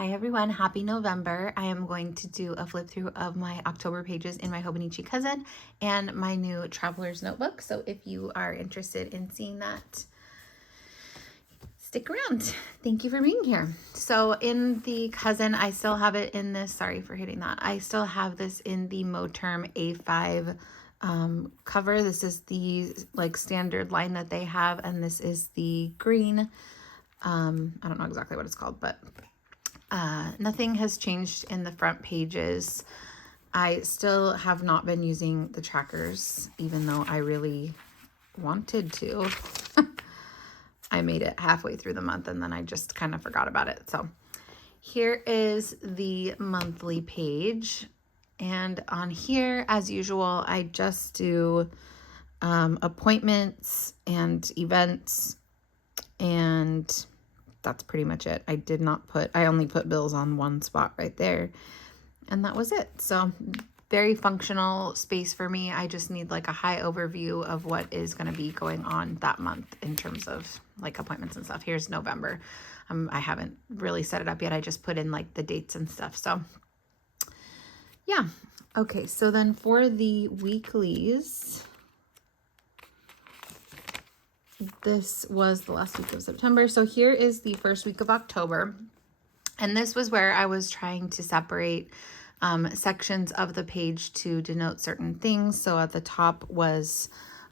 Hi everyone, happy November. I am going to do a flip through of my October pages in my Hobonichi cousin and my new traveler's notebook. So if you are interested in seeing that, stick around. Thank you for being here. So in the cousin, I still have it in this, sorry for hitting that. I still have this in the Moterm A5 cover. This is the like standard line that they have, and this is the green. I don't know exactly what it's called, but nothing has changed in the front pages. I still have not been using the trackers, even though I really wanted to. I made it halfway through the month and then I just kind of forgot about it. So here is the monthly page. And on here, as usual, I just do appointments and events, and that's pretty much it. I only put bills on one spot right there, and that was it. So very functional space for me. I just need like a high overview of what is going to be going on that month in terms of like appointments and stuff. Here's November. I haven't really set it up yet. I just put in like the dates and stuff. So yeah. Okay. So then for the weeklies, this was the last week of September. So here is the first week of October. And this was where I was trying to separate sections of the page to denote certain things. So at the top was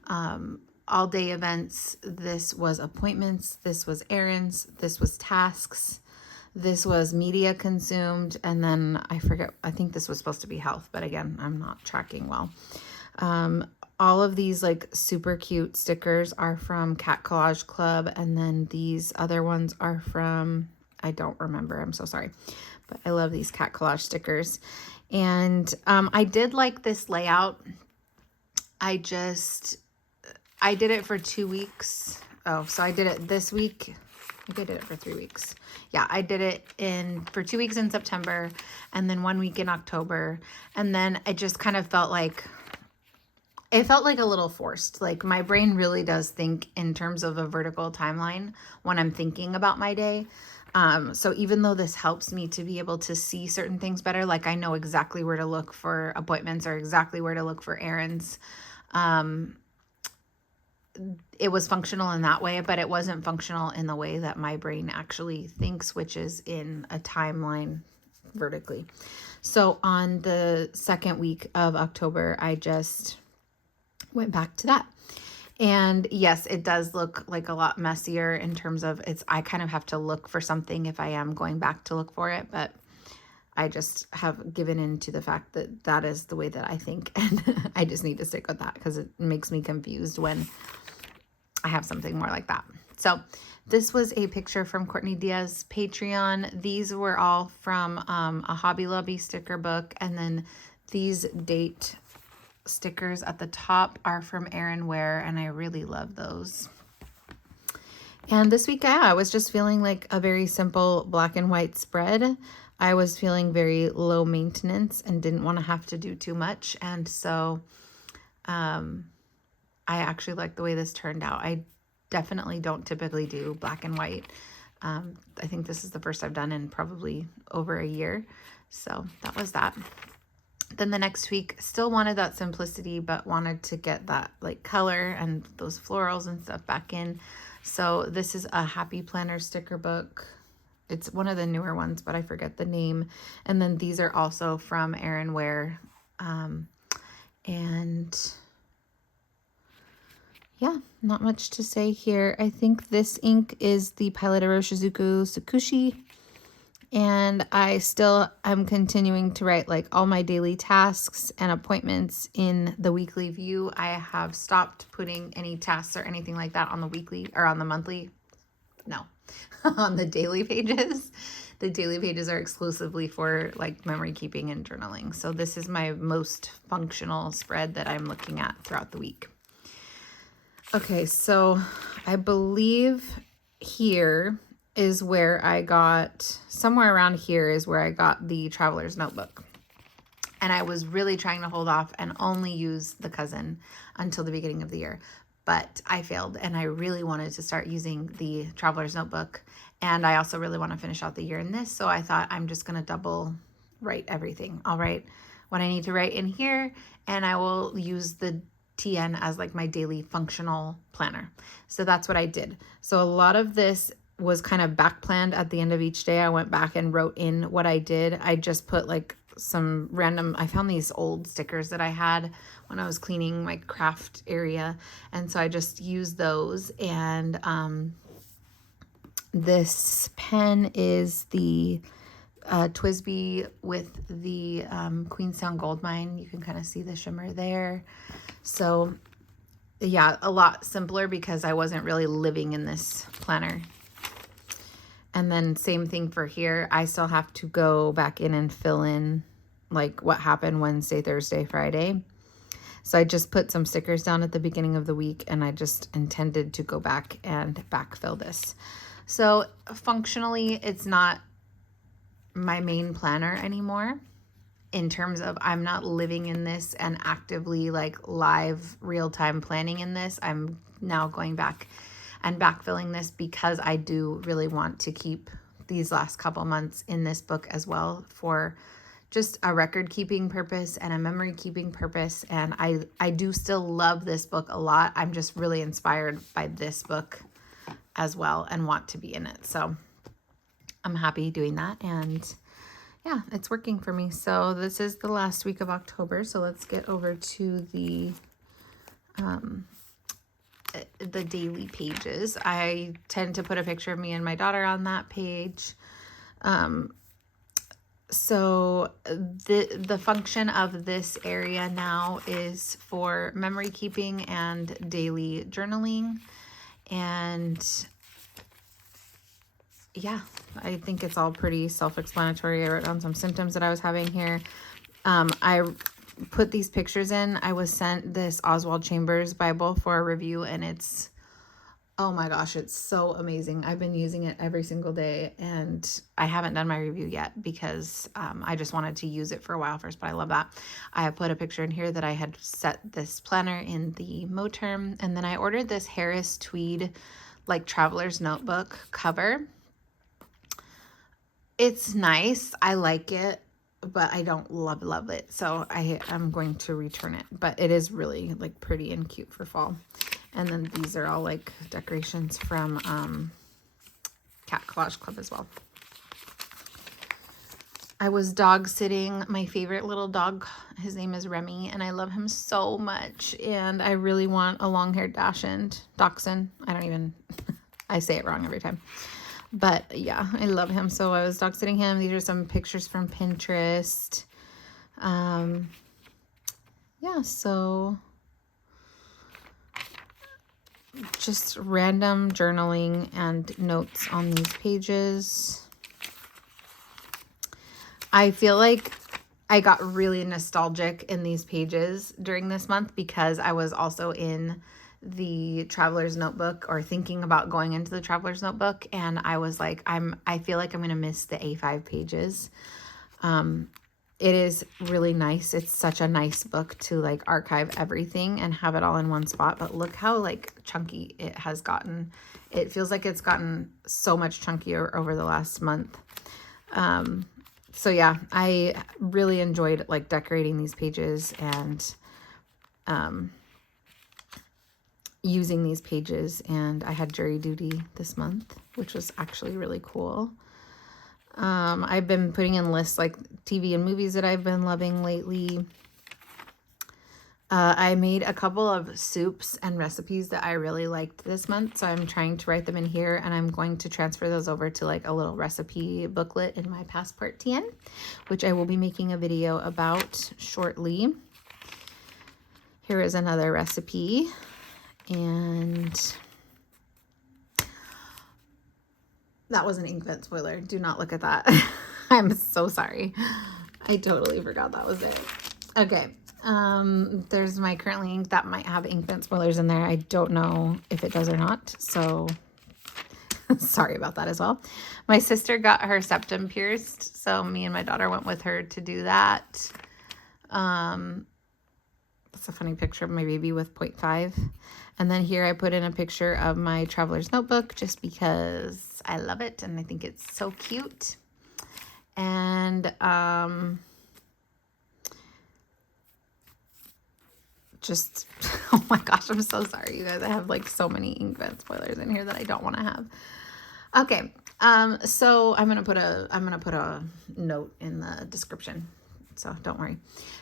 all day events. This was appointments. This was errands. This was tasks. This was media consumed. And then I forget, I think this was supposed to be health, but again, I'm not tracking well. All of these like super cute stickers are from Cat Collage Club. And then these other ones are from, I don't remember. I'm so sorry. But I love these Cat Collage stickers. And I did like this layout. I did it for 2 weeks. Oh, so I did it this week. I think I did it for 3 weeks. Yeah, I did it for 2 weeks in September and then 1 week in October. And then it just kind of felt like, it felt like a little forced. Like my brain really does think in terms of a vertical timeline when I'm thinking about my day. So even though this helps me to be able to see certain things better, like I know exactly where to look for appointments or exactly where to look for errands. It was functional in that way, but it wasn't functional in the way that my brain actually thinks, which is in a timeline vertically. So on the second week of October, I just went back to that. And yes, it does look like a lot messier in terms of I kind of have to look for something if I am going back to look for it, but I just have given in to the fact that that is the way that I think. And I just need to stick with that because it makes me confused when I have something more like that. So this was a picture from Courtney Diaz's Patreon. These were all from a Hobby Lobby sticker book. And then these date stickers at the top are from Erin Ware, and I really love those. And this week, I was just feeling like a very simple black and white spread. I was feeling very low maintenance and didn't want to have to do too much. And so I actually like the way this turned out. I definitely don't typically do black and white. I think this is the first I've done in probably over a year. So that was that. Then the next week, still wanted that simplicity, but wanted to get that like color and those florals and stuff back in. So this is a Happy Planner sticker book. It's one of the newer ones, but I forget the name. And then these are also from Erin Ware. And yeah, not much to say here. I think this ink is the Pilot Iroshizuku Tsukushi. And I'm continuing to write like all my daily tasks and appointments in the weekly view. I have stopped putting any tasks or anything like that on the weekly or on the monthly. No, on the daily pages. The daily pages are exclusively for like memory keeping and journaling. So this is my most functional spread that I'm looking at throughout the week. Okay, so I believe here is where I got, somewhere around here is where I got the traveler's notebook. And I was really trying to hold off and only use the cousin until the beginning of the year. But I failed and I really wanted to start using the traveler's notebook. And I also really want to finish out the year in this. So I thought I'm just going to double write everything. I'll write what I need to write in here, and I will use the TN as like my daily functional planner. So that's what I did. So a lot of this was kind of back planned at the end of each day. I went back and wrote in what I did. I just put like some random, I found these old stickers that I had when I was cleaning my craft area. And so I just used those. And this pen is the Twisby with the Queenstown Gold Mine. You can kind of see the shimmer there. So yeah, a lot simpler because I wasn't really living in this planner. And then same thing for here. I still have to go back in and fill in like what happened Wednesday, Thursday, Friday. So I just put some stickers down at the beginning of the week, and I just intended to go back and backfill this. So functionally, it's not my main planner anymore in terms of I'm not living in this and actively like live real-time planning in this. I'm now going back and backfilling this because I do really want to keep these last couple months in this book as well for just a record keeping purpose and a memory keeping purpose. And I do still love this book a lot. I'm just really inspired by this book as well and want to be in it. So I'm happy doing that. And yeah, it's working for me. So this is the last week of October. So let's get over to the daily pages. I tend to put a picture of me and my daughter on that page. So the function of this area now is for memory keeping and daily journaling. And yeah, I think it's all pretty self-explanatory. I wrote down some symptoms that I was having here. I put these pictures in. I was sent this Oswald Chambers Bible for a review, and it's, oh my gosh, it's so amazing. I've been using it every single day, and I haven't done my review yet because I just wanted to use it for a while first, but I love that. I have put a picture in here that I had set this planner in the Moterm, and then I ordered this Harris Tweed like traveler's notebook cover. It's nice. I like it, but I don't love it. So I'm going to return it, but it is really like pretty and cute for fall. And then these are all like decorations from Cat Collage Club as well. I was dog sitting my favorite little dog. His name is Remy, and I love him so much. And I really want a long-haired dachshund. Dachshund. I say it wrong every time. But yeah, I love him. So I was dog sitting him. These are some pictures from Pinterest. Yeah, so just random journaling and notes on these pages. I feel like I got really nostalgic in these pages during this month because I was also in the Traveler's Notebook, or thinking about going into the Traveler's Notebook, and I was like, I feel like I'm gonna miss the A5 pages. It is really nice. It's such a nice book to like archive everything and have it all in one spot, but look how like chunky it has gotten. It feels like it's gotten so much chunkier over the last month. So yeah, I really enjoyed like decorating these pages and using these pages, and I had jury duty this month, which was actually really cool. I've been putting in lists like TV and movies that I've been loving lately. I made a couple of soups and recipes that I really liked this month, so I'm trying to write them in here, and I'm going to transfer those over to like a little recipe booklet in my Passport TN, which I will be making a video about shortly. Here is another recipe, and that was an inkvent spoiler. Do not look at that. I'm so sorry. I totally forgot that was it. Okay. There's my currently ink that might have inkvent spoilers in there. I don't know if it does or not. So sorry about that as well. My sister got her septum pierced, so me and my daughter went with her to do that. That's a funny picture of my baby with 0.5. And then here I put in a picture of my traveler's notebook just because I love it and I think it's so cute. And just, oh my gosh, I'm so sorry, you guys. I have like so many inkvent spoilers in here that I don't want to have. Okay, so I'm gonna put a note in the description, so don't worry.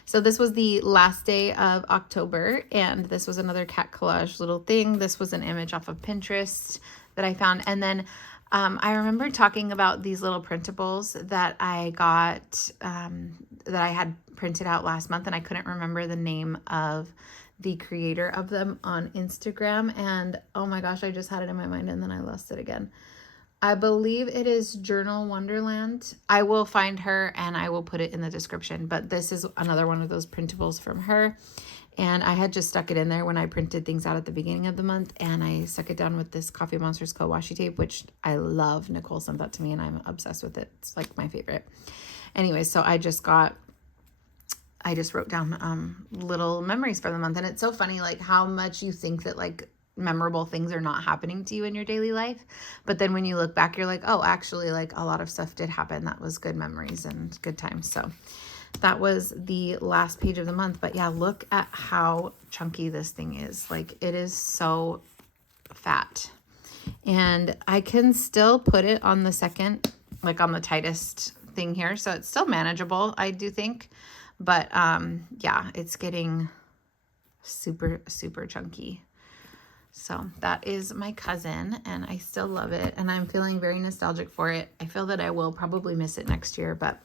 So this was the last day of October, and this was another cat collage little thing. This was an image off of Pinterest that I found, and then I remember talking about these little printables that I got, that I had printed out last month, and I couldn't remember the name of the creator of them on Instagram, and oh my gosh, I just had it in my mind and then I lost it again. I believe it is Journal Wonderland. I will find her and I will put it in the description, but this is another one of those printables from her. And I had just stuck it in there when I printed things out at the beginning of the month, and I stuck it down with this Coffee Monsters Co. washi tape, which I love. Nicole sent that to me and I'm obsessed with it. It's like my favorite. Anyway, so I just wrote down little memories for the month, and it's so funny like how much you think that like memorable things are not happening to you in your daily life, but then when you look back you're like, oh, actually like a lot of stuff did happen that was good memories and good times. So that was the last page of the month. But yeah, look at how chunky this thing is. Like it is so fat, and I can still put it on the second, like on the tightest thing here, so it's still manageable, I do think. But yeah, it's getting super chunky. So that is my cousin, and I still love it, and I'm feeling very nostalgic for it. I feel that I will probably miss it next year, but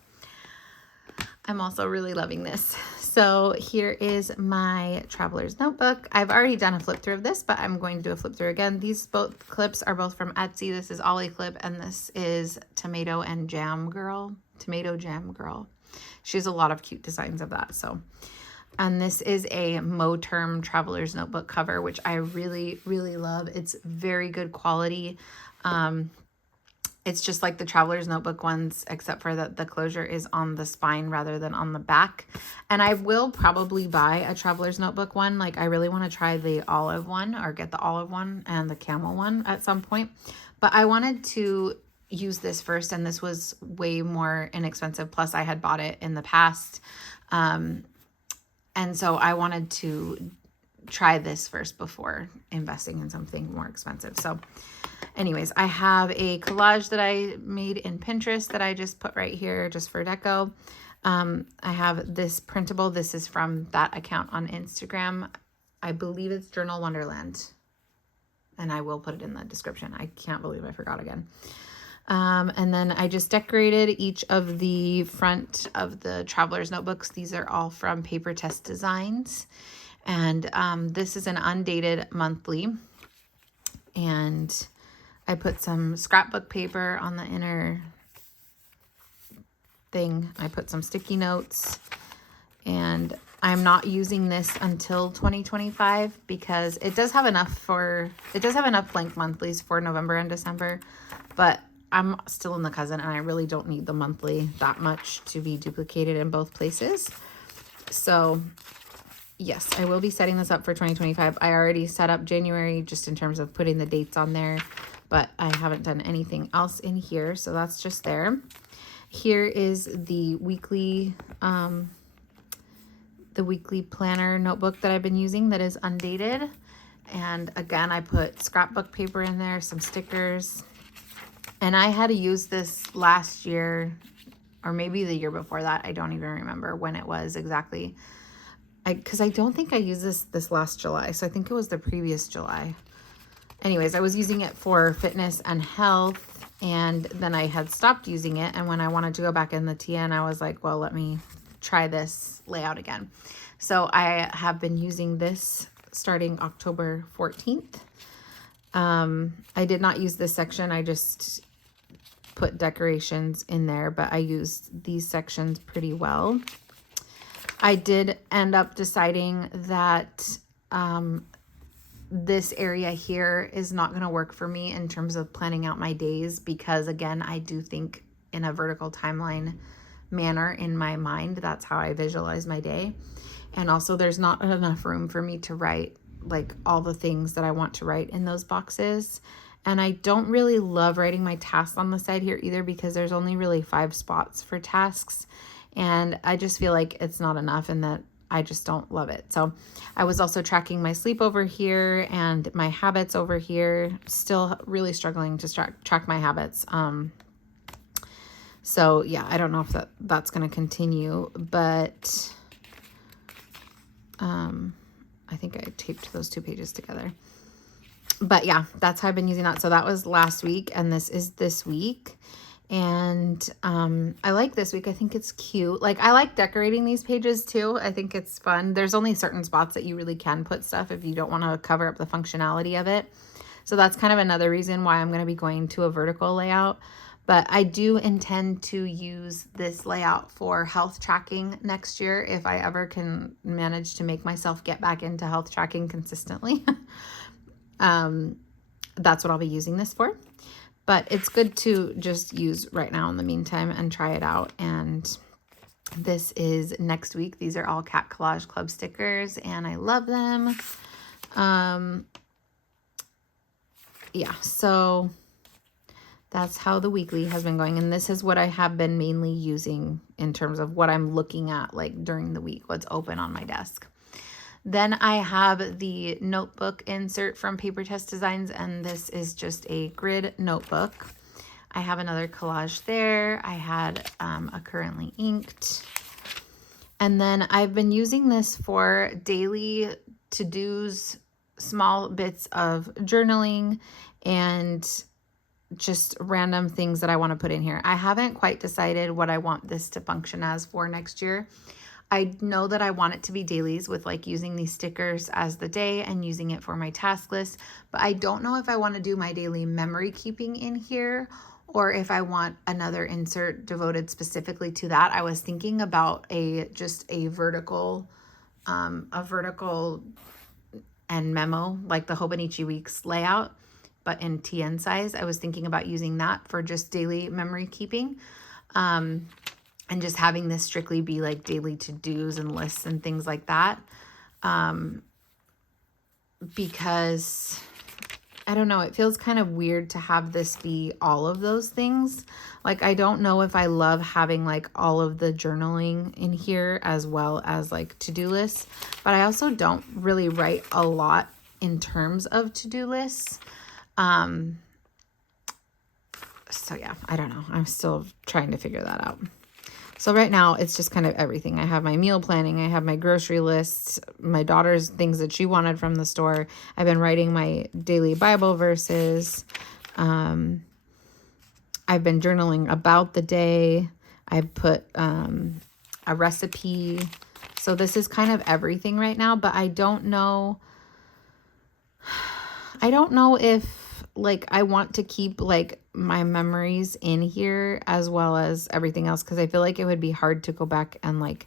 I'm also really loving this. So here is my traveler's notebook. I've already done a flip through of this, but I'm going to do a flip through again. These both clips are both from Etsy. This is Ollie Clip, and this is Tomato Jam Girl. She has a lot of cute designs of that. So, and this is a Moterm Traveler's Notebook cover, which I really love. It's very good quality. It's just like the Traveler's Notebook ones, except for that the closure is on the spine rather than on the back. And I will probably buy a Traveler's Notebook one. Like I really want to try the olive one, or get the olive one and the camel one at some point. But I wanted to use this first, and this was way more inexpensive. Plus I had bought it in the past. And so I wanted to try this first before investing in something more expensive. So anyways, I have a collage that I made in Pinterest that I just put right here just for deco. I have this printable. This is from that account on Instagram. I believe it's Journal Wonderland, and I will put it in the description. I can't believe I forgot again. And then I just decorated each of the front of the traveler's notebooks. These are all from Paper Test Designs. And this is an undated monthly. And I put some scrapbook paper on the inner thing. I put some sticky notes. And I'm not using this until 2025 because it does have enough blank monthlies for November and December. But I'm still in the cousin, and I really don't need the monthly that much to be duplicated in both places. So yes, I will be setting this up for 2025. I already set up January just in terms of putting the dates on there, but I haven't done anything else in here. So that's just there. Here is the weekly planner notebook that I've been using that is undated. And again, I put scrapbook paper in there, some stickers. And I had to use this last year, or maybe the year before that. I don't even remember when it was exactly. Because I don't think I used this last July. So I think it was the previous July. Anyways, I was using it for fitness and health. And then I had stopped using it. And when I wanted to go back in the TN, I was like, well, let me try this layout again. So I have been using this starting October 14th. I did not use this section. I just put decorations in there, but I used these sections pretty well. I did end up deciding that this area here is not going to work for me in terms of planning out my days, because again, I do think in a vertical timeline manner in my mind. That's how I visualize my day. And also there's not enough room for me to write like all the things that I want to write in those boxes. And I don't really love writing my tasks on the side here either, because there's only really 5 spots for tasks. And I just feel like it's not enough, and that I just don't love it. So I was also tracking my sleep over here and my habits over here. Still really struggling to track my habits. So yeah, I don't know if that's going to continue, but I think I taped those 2 pages together. But yeah, that's how I've been using that. So that was last week, and this is this week. And I like this week. I think it's cute. Like, I like decorating these pages too. I think it's fun. There's only certain spots that you really can put stuff if you don't want to cover up the functionality of it. So that's kind of another reason why I'm going to be going to a vertical layout. But I do intend to use this layout for health tracking next year, if I ever can manage to make myself get back into health tracking consistently. That's what I'll be using this for. But it's good to just use right now in the meantime and try it out. And this is next week. These are all Cat Collage Club stickers, and I love them. Yeah, so that's how the weekly has been going. And this is what I have been mainly using in terms of what I'm looking at like during the week, what's open on my desk. Then I have the notebook insert from Paper Test Designs, and this is just a grid notebook. I have another collage there. I had a currently inked. And then I've been using this for daily to-dos, small bits of journaling, and just random things that I want to put in here. I haven't quite decided what I want this to function as for next year. I know that I want it to be dailies with like using these stickers as the day and using it for my task list, but I don't know if I want to do my daily memory keeping in here, or if I want another insert devoted specifically to that. I was thinking about just a vertical and memo, like the Hobonichi Weeks layout, but in TN size. I was thinking about using that for just daily memory keeping. And just having this strictly be like daily to-dos and lists and things like that. Because I don't know, it feels kind of weird to have this be all of those things. Like, I don't know if I love having like all of the journaling in here as well as like to-do lists, but I also don't really write a lot in terms of to-do lists. So yeah, I don't know. I'm still trying to figure that out. So right now it's just kind of everything. I have my meal planning. I have my grocery lists, my daughter's things that she wanted from the store. I've been writing my daily Bible verses. I've been journaling about the day. I put a recipe. So this is kind of everything right now, but I don't know if like I want to keep like my memories in here as well as everything else, because I feel like it would be hard to go back and like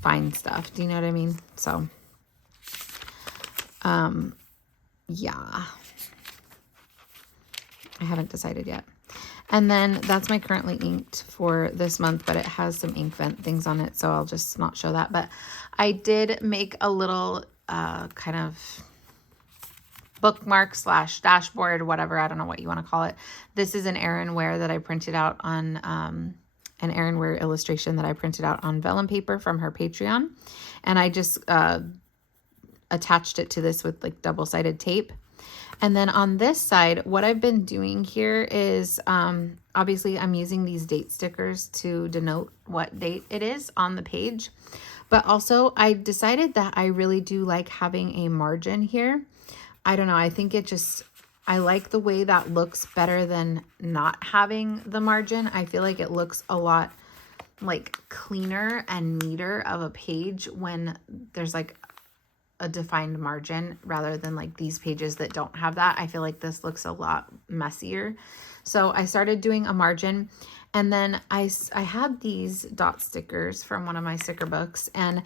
find stuff. Do you know what I mean? So yeah, I haven't decided yet. And then that's my currently inked for this month, but it has some inkvent things on it, so I'll just not show that. But I did make a little kind of bookmark / dashboard, whatever, I don't know what you want to call it. This is an Erin Ware that I printed out on an Erin Ware illustration that I printed out on vellum paper from her Patreon, and I just attached it to this with like double-sided tape. And then on this side, what I've been doing here is obviously I'm using these date stickers to denote what date it is on the page, but also I decided that I really do like having a margin here. I don't know. I think I like the way that looks better than not having the margin. I feel like it looks a lot like cleaner and neater of a page when there's like a defined margin rather than like these pages that don't have that. I feel like this looks a lot messier. So I started doing a margin, and then I had these dot stickers from one of my sticker books, and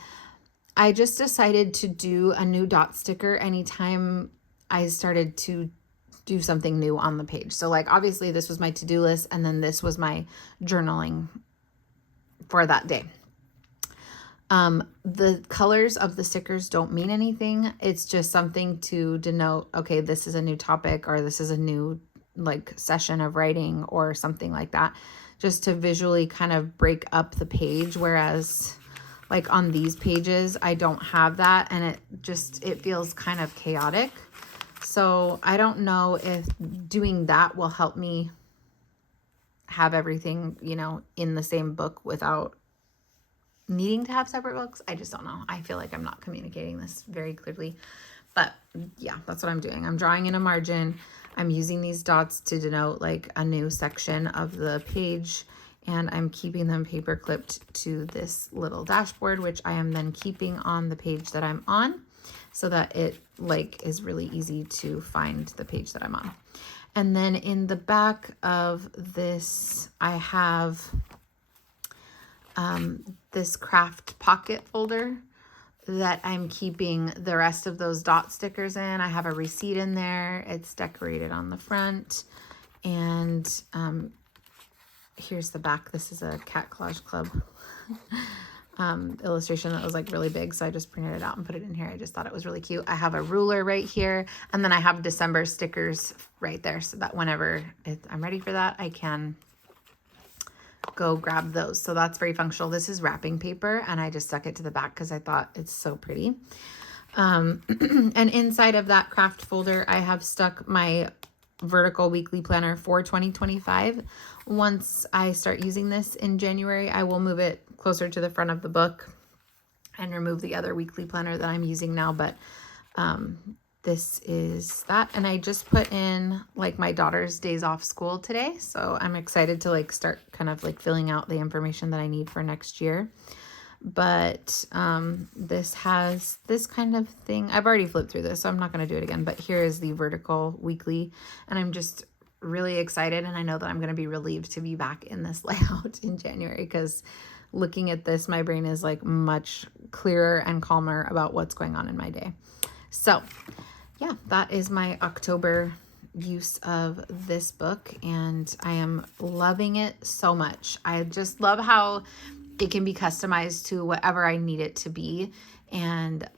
I just decided to do a new dot sticker anytime I started to do something new on the page. So like obviously this was my to-do list, and then this was my journaling for that day. The colors of the stickers don't mean anything. It's just something to denote, okay, this is a new topic, or this is a new like session of writing or something like that, just to visually kind of break up the page. Whereas like on these pages, I don't have that, and it feels kind of chaotic. So I don't know if doing that will help me have everything, you know, in the same book without needing to have separate books. I just don't know. I feel like I'm not communicating this very clearly, but yeah, that's what I'm doing. I'm drawing in a margin. I'm using these dots to denote like a new section of the page, and I'm keeping them paper clipped to this little dashboard, which I am then keeping on the page that I'm on, so that it like is really easy to find the page that I'm on. And then in the back of this, I have this craft pocket folder that I'm keeping the rest of those dot stickers in. I have a receipt in there. It's decorated on the front. And here's the back. This is a Cat Collage Club illustration that was like really big, so I just printed it out and put it in here. I just thought it was really cute. I have a ruler right here, and then I have December stickers right there, so that whenever I'm ready for that, I can go grab those. So that's very functional. This is wrapping paper, and I just stuck it to the back because I thought it's so pretty. And inside of that craft folder, I have stuck my vertical weekly planner for 2025. Once I start using this in January, I will move it closer to the front of the book and remove the other weekly planner that I'm using now. But this is that. And I just put in like my daughter's days off school today. So I'm excited to like start kind of like filling out the information that I need for next year. But this has this kind of thing. I've already flipped through this, so I'm not going to do it again. But here is the vertical weekly, and I'm just really excited. And I know that I'm going to be relieved to be back in this layout in January, because looking at this, my brain is like much clearer and calmer about what's going on in my day. So yeah, that is my October use of this book, and I am loving it so much. I just love how it can be customized to whatever I need it to be. And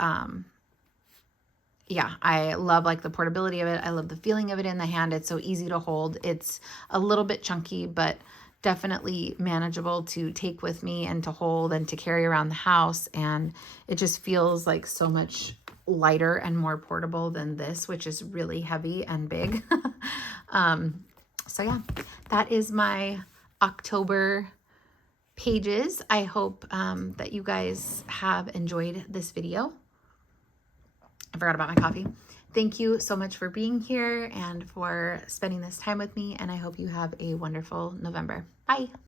yeah, I love like the portability of it. I love the feeling of it in the hand. It's so easy to hold. It's a little bit chunky, but definitely manageable to take with me and to hold and to carry around the house. And it just feels like so much lighter and more portable than this, which is really heavy and big. So yeah, that is my October pages. I hope that you guys have enjoyed this video. I forgot about my coffee. Thank you so much for being here and for spending this time with me, and I hope you have a wonderful November. Bye.